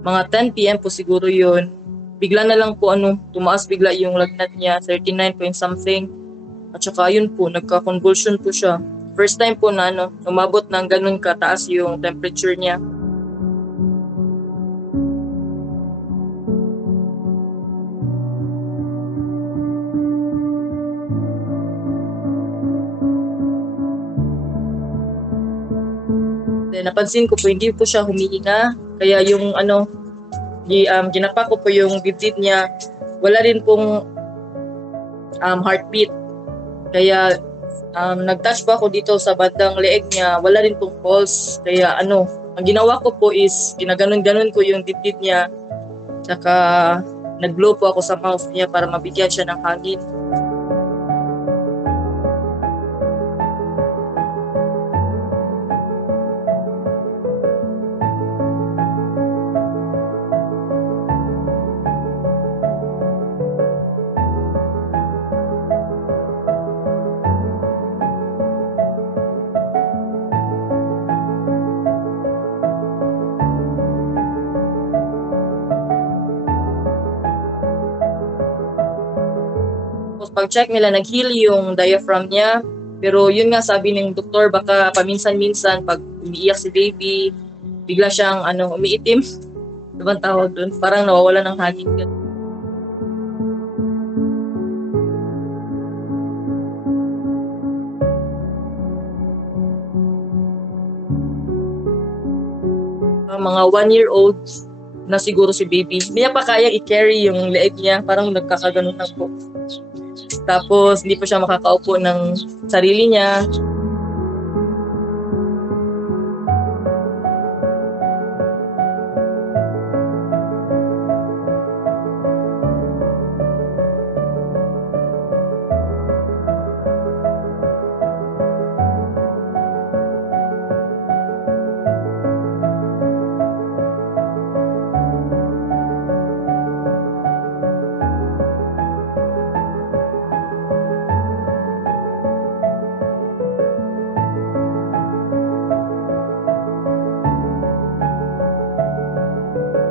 Mga 10 p.m. po siguro yun. Bigla na lang po tumaas bigla yung lagnat niya, 39 point something. At saka yun po, nagka-convulsion po siya. First time po na umabot ng ganun kataas yung temperature niya. Then napansin ko po hindi po siya humihinga. Kaya yung ginapa ko po yung dibdib niya, wala rin pong heartbeat. Kaya nag-touch pa ako dito sa bandang leeg niya, wala rin pong pulse. Kaya ang ginawa ko po is ginaganon-ganon ko yung dibdib niya. Tsaka nag-blow po ako sa mouth niya para mabigyan siya ng hangin. Pag-check nila, nag-heal yung diaphragm niya. Pero yun nga sabi ng doktor, baka paminsan-minsan pag umiiyak si baby, bigla siyang umiitim. Diba tawag dun? Parang nawawala ng hangin. Mga 1-year-old na siguro si baby. Hindi niya pa kaya i-carry yung leeg niya. Parang nagkakaganon na po. Tapos hindi pa siya makakaupo ng sarili niya.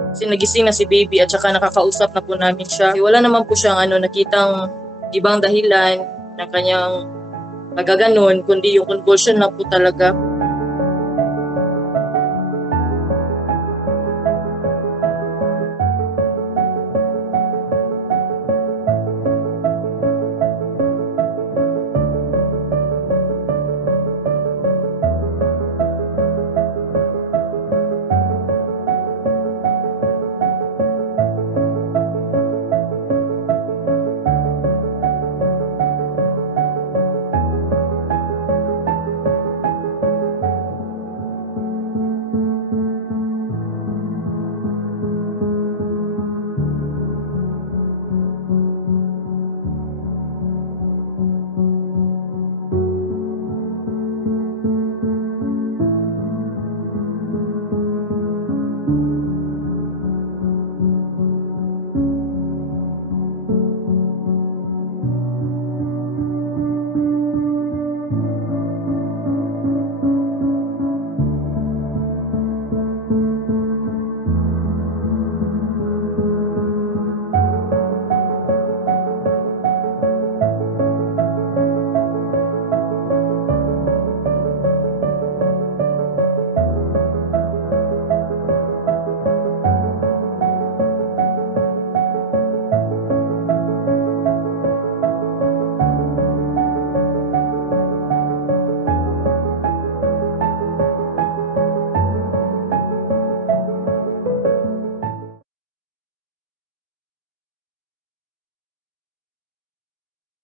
Kasi nagising na si baby at saka nakakausap na po namin siya. Wala naman po siyang nakitang ibang dahilan ng kanyang pagkaganon, kundi yung convulsion lang po talaga.